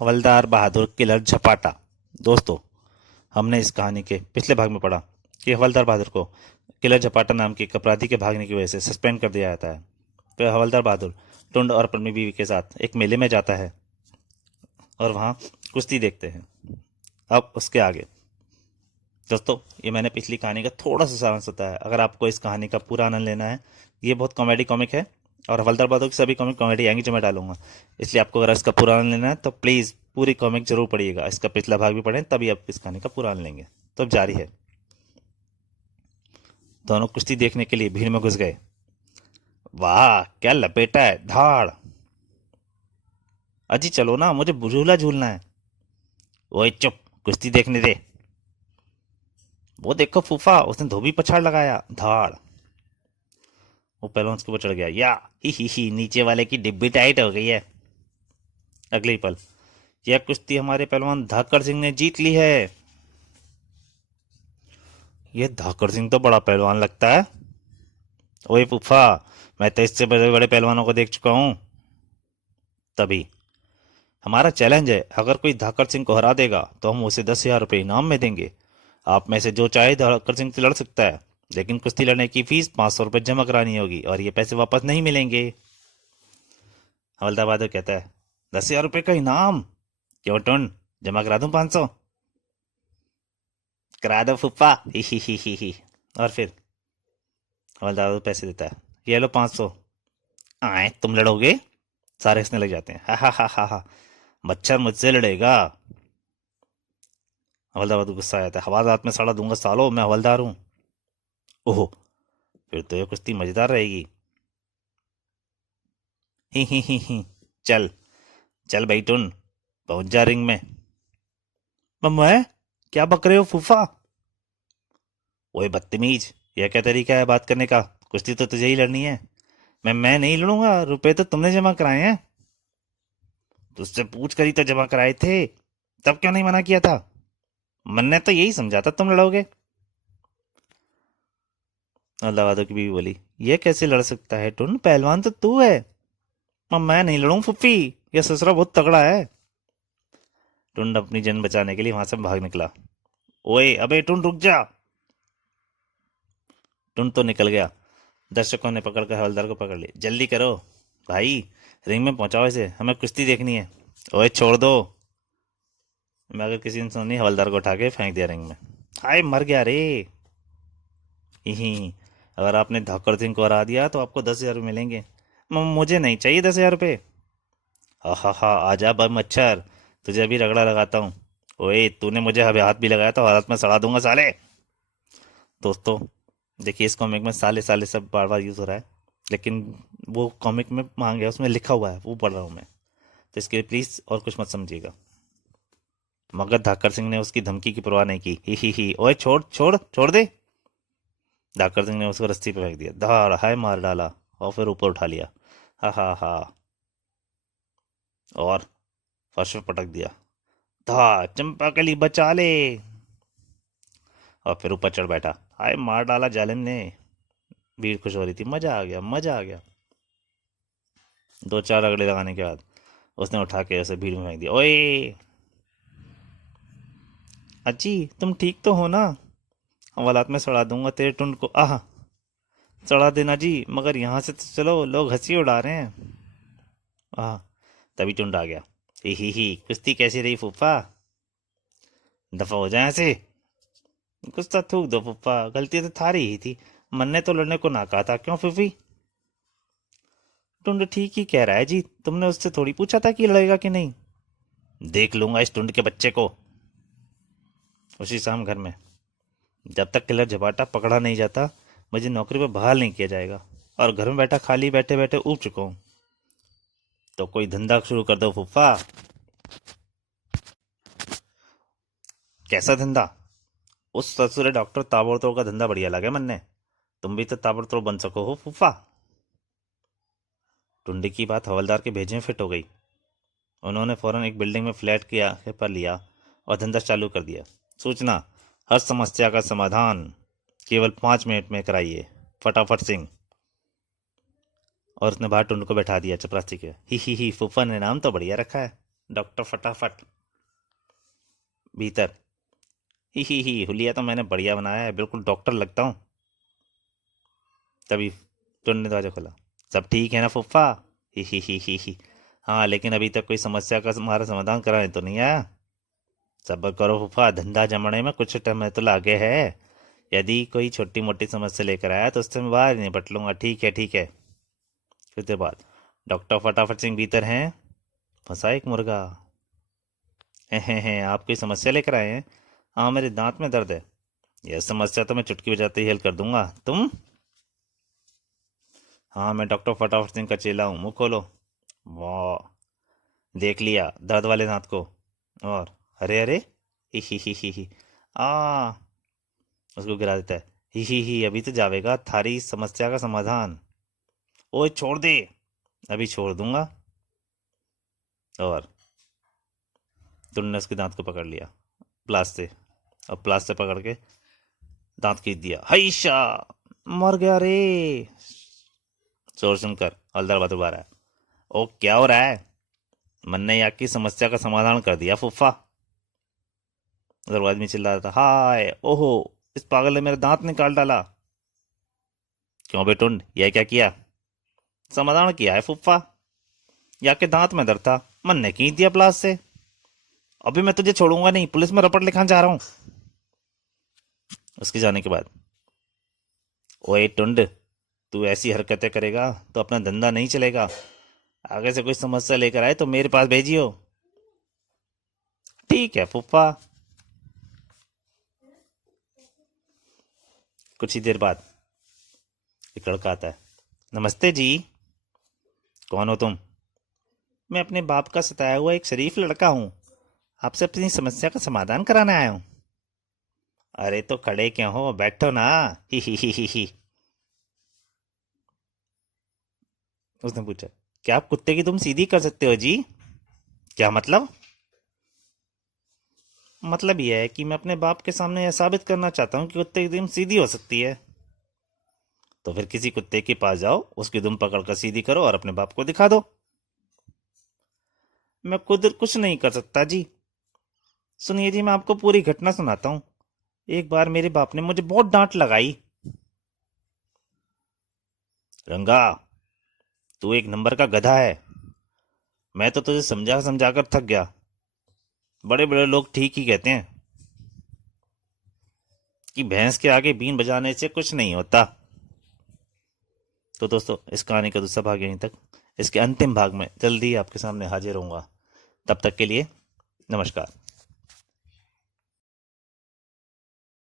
हवलदार बहादुर killer झपाटा। दोस्तों, हमने इस कहानी के पिछले भाग में पढ़ा कि हवलदार बहादुर को किलर झपाटा नाम के एक अपराधी के भागने की वजह से सस्पेंड कर दिया जाता है। फिर हवलदार बहादुर टुंड और अपनी बीवी के साथ एक मेले में जाता है और वहाँ कुश्ती देखते हैं। अब उसके आगे दोस्तों, ये मैंने पिछली कहानी का थोड़ा सा सारांश बताया। अगर आपको इस कहानी का पूरा आनंद लेना है, ये बहुत कॉमेडी कॉमिक है और हवलदार बहादुर की सभी कॉमिक कॉमेडी आएंगी जो मैं डालूंगा। इसलिए आपको अगर इसका पूरा आनंद लेना है तो प्लीज़ पूरी कॉमिक जरूर पढ़िएगा। इसका पिछला भाग भी पढ़ें, तभी आप इस कहानी का पूरा आनंद लेंगे। तो अब जारी है। दोनों कुश्ती देखने के लिए भीड़ में घुस गए। वाह, क्या लपेटा है, धाड़। अजी चलो ना, मुझे झूला झूलना है। ओए चुप, कुश्ती देखने दे। वो देखो फूफा, उसने धोबी पछाड़ लगाया, धाड़। वो पहलवान उसके ऊपर चढ़ गया। या ही, नीचे वाले की डिब्बी टाइट हो गई है। अगले ही पल, यह कुश्ती हमारे पहलवान धाकड़ सिंह ने जीत ली है। यह धाकड़ सिंह तो बड़ा पहलवान लगता है। ओए फूफा, मैं तो इससे बड़े बड़े पहलवानों को देख चुका हूं। तभी, हमारा चैलेंज है, अगर कोई धाकड़ सिंह को हरा देगा तो हम उसे 10,000 रुपये इनाम में देंगे। आप में से जो चाहे धाकड़ सिंह से लड़ सकता है, लेकिन कुश्ती लड़ने की फीस 500 रुपये जमा करानी होगी और ये पैसे वापस नहीं मिलेंगे। हवलदार बहादुर कहता है, 10,000 रुपये का इनाम? क्यों टुन, जमा करा दूं 500? करा दो फूफा, ही। और फिर हवलदार बहादुर पैसे देता है। ये लो 500। आए, तुम लड़ोगे? सारे हंसने लग जाते हैं। हा। मच्छर मुझसे लड़ेगा। हवलदार बहादुर गुस्सा आता है। हवादात में सड़ा दूंगा सालो, मैं हवलदार हूँ। ओहो, फिर तो ये कुश्ती मजेदार रहेगी। ही। चल चल भाई टुन, पहुंच जा रिंग में। मम्मा, क्या बक रहे हो फूफा? ओए बदतमीज, यह क्या तरीका है बात करने का? कुश्ती तो तुझे ही लड़नी है। मैं नहीं लड़ूंगा, रुपए तो तुमने जमा कराए हैं। तुझसे पूछ कर ही तो जमा कराए थे, तब क्यों नहीं मना किया था? मैंने तो यही समझा था तुम लड़ोगे। अल्लाह की बीवी बोली, ये कैसे लड़ सकता है टुन, पहलवान तो तू है। मैं नहीं लड़ूं फुफ्फी, यह ससुरा बहुत तगड़ा है। टुंड अपनी जान बचाने के लिए वहां से भाग निकला। ओए अबे टुंड, रुक जा। टुंड तो निकल गया। दर्शकों ने पकड़कर हवलदार को पकड़ लिया। जल्दी करो भाई, रिंग में पहुंचाओ इसे, हमें कुश्ती देखनी है। ओए छोड़ दो। मगर किसी ने सुनी, हवलदार को उठा के फेंक दिया रिंग में। हाय, मर गया रे। ही। अगर आपने धाकड़ सिंह को हरा दिया तो आपको 10,000 मिलेंगे। मुझे नहीं चाहिए 10,000 रुपये। हा, आजा बम मच्छर, तुझे अभी रगड़ा लगाता हूँ। ओए, तूने मुझे अभी हाथ भी लगाया तो हाथ में सड़ा दूंगा साले। दोस्तों, देखिए, इस कॉमिक में साले साले सब बार बार यूज हो रहा है, लेकिन वो कॉमिक में मांग गया, उसमें लिखा हुआ है, वो पढ़ रहा हूँ मैं। तो इसके लिए प्लीज और कुछ मत समझिएगा। मगर धाकर सिंह ने उसकी धमकी की परवाह नहीं की। ही। ओए छोड़ छोड़ छोड़ दे। धाकर सिंह ने उसको रस्सी पे फेंक दिया। धाड़ हाय मार डाला और फिर ऊपर उठा लिया। हा। और फर्श पर पटक दिया। था, चंपाकली बचा ले। और फिर ऊपर चढ़ बैठा। हाय मार डाला जालिम ने। भीड़ खुश हो रही थी। मजा आ गया, मजा आ गया। दो चार रगड़े लगाने के बाद उसने उठा के उसे भीड़ में फेंक दिया। ओए अजी, तुम ठीक तो हो ना? हवालात में सड़ा दूंगा तेरे टुंड को। आह, सड़ा देना जी, मगर यहाँ से तो चलो, लोग हंसी उड़ा रहे हैं। आह, तभी टुंड आ गया। ही, कुश्ती कैसी रही फूफा? दफा हो जाए यहाँ से। गुस्सा थूक दो फूफा, गलती तो थारी ही थी। मन ने तो लड़ने को ना कहा था, क्यों फूफी? टुंड ठीक ही कह रहा है जी, तुमने उससे थोड़ी पूछा था कि लड़ेगा कि नहीं। देख लूंगा इस टुंड के बच्चे को। उसी शाम घर में, जब तक किलर झपाटा पकड़ा नहीं जाता, मुझे नौकरी पर बहाल नहीं किया जाएगा। और घर में बैठा खाली बैठे बैठे ऊब चुका हूँ। तो कोई धंधा शुरू कर दो फूफा। कैसा धंधा? उस ससुरे डॉक्टर ताबड़तोड़ का धंधा बढ़िया लगे मन ने। तुम भी तो ताबड़तोड़ बन सको हो फूफा। टुंडी की बात हवलदार के भेजे में फिट हो गई। उन्होंने फौरन एक बिल्डिंग में फ्लैट किया पर लिया और धंधा चालू कर दिया। सूचना, हर समस्या का समाधान केवल 5 मिनट में कराइए, फटाफट सिंह। और उसने बाहर टुंड को बैठा दिया चपरासी के। ही फूफा ने नाम तो बढ़िया रखा है। डॉक्टर फटाफट भीतर। ही हुलिया तो मैंने बढ़िया बनाया है, बिल्कुल डॉक्टर लगता हूँ। तभी टुन ने दरवाजा खोला। सब ठीक है ना फुफ्फा? ही। हाँ, लेकिन अभी तक कोई समस्या का हमारा समाधान कराने तो नहीं आया। सब्र करो फूफा, धंधा जमने में कुछ टाइम तो लागे है। यदि कोई छोटी मोटी समस्या लेकर आया तो उससे मैं बाहर ही निपट लूंगा। ठीक है ठीक है। कुछ देर बाद डॉक्टर फटाफट सिंह भीतर हैं। फंसा एक मुर्गा। हैं, आप कोई समस्या लेकर आए हैं? हाँ, मेरे दांत में दर्द है। यह समस्या तो मैं चुटकी बजाते ही हल कर दूंगा। तुम? हाँ, मैं डॉक्टर फटाफट सिंह का चेला हूँ। मुंह खोलो। वाह, देख लिया दर्द वाले दांत को। और अरे अरे, ही आ उसको गिरा देता है। ही अभी तो जावेगा थारी समस्या का समाधान। ओए छोड़ दे। अभी छोड़ दूंगा। और तुमने उसके दांत को पकड़ लिया प्लास से, और प्लास से पकड़ के दांत खींच दिया। हैशा, मर गया रे। शोर सुनकर हवलदार बात उबा रहा है। ओ, क्या हो रहा है? मैंने यहाँ की समस्या का समाधान कर दिया फूफा। उधर वो आदमी चिल्ला रहा था। हाय ओहो, इस पागल ने मेरा दांत निकाल डाला। क्यों बेटुंड, यह क्या किया? समाधान किया है फूफा। या के दांत में दर्द था, मन ने खींच दिया प्लास से। अभी मैं तुझे छोड़ूंगा नहीं, पुलिस में रपट लिखाने जा रहा हूँ। उसके जाने के बाद, ओए टुंड, तू ऐसी हरकतें करेगा तो अपना धंधा नहीं चलेगा। आगे से कोई समस्या लेकर आए तो मेरे पास भेजियो। ठीक है फूफा। कुछ ही देर बाद एक लड़का आता है। नमस्ते जी। कौन हो तुम? मैं अपने बाप का सताया हुआ एक शरीफ लड़का हूँ। आपसे अपनी समस्या का समाधान कराने आया हूँ। अरे तो खड़े क्यों हो, बैठो ना। ही। उसने पूछा, क्या आप कुत्ते की दुम सीधी कर सकते हो जी? क्या मतलब? मतलब यह है कि मैं अपने बाप के सामने यह साबित करना चाहता हूँ कि कुत्ते की दुम सीधी हो सकती है। तो फिर किसी कुत्ते के पास जाओ, उसकी दुम पकड़कर सीधी करो और अपने बाप को दिखा दो। मैं खुद कुछ नहीं कर सकता जी। सुनिए जी, मैं आपको पूरी घटना सुनाता हूँ। एक बार मेरे बाप ने मुझे बहुत डांट लगाई। रंगा, तू एक नंबर का गधा है। मैं तो तुझे समझा समझा कर थक गया। बड़े बड़े लोग ठीक ही कहते हैं कि भैंस के आगे बीन बजाने से कुछ नहीं होता। तो दोस्तों, इस कहानी का दूसरा भाग यहीं तक। इसके अंतिम भाग में जल्दी आपके सामने हाजिर होऊंगा। तब तक के लिए नमस्कार।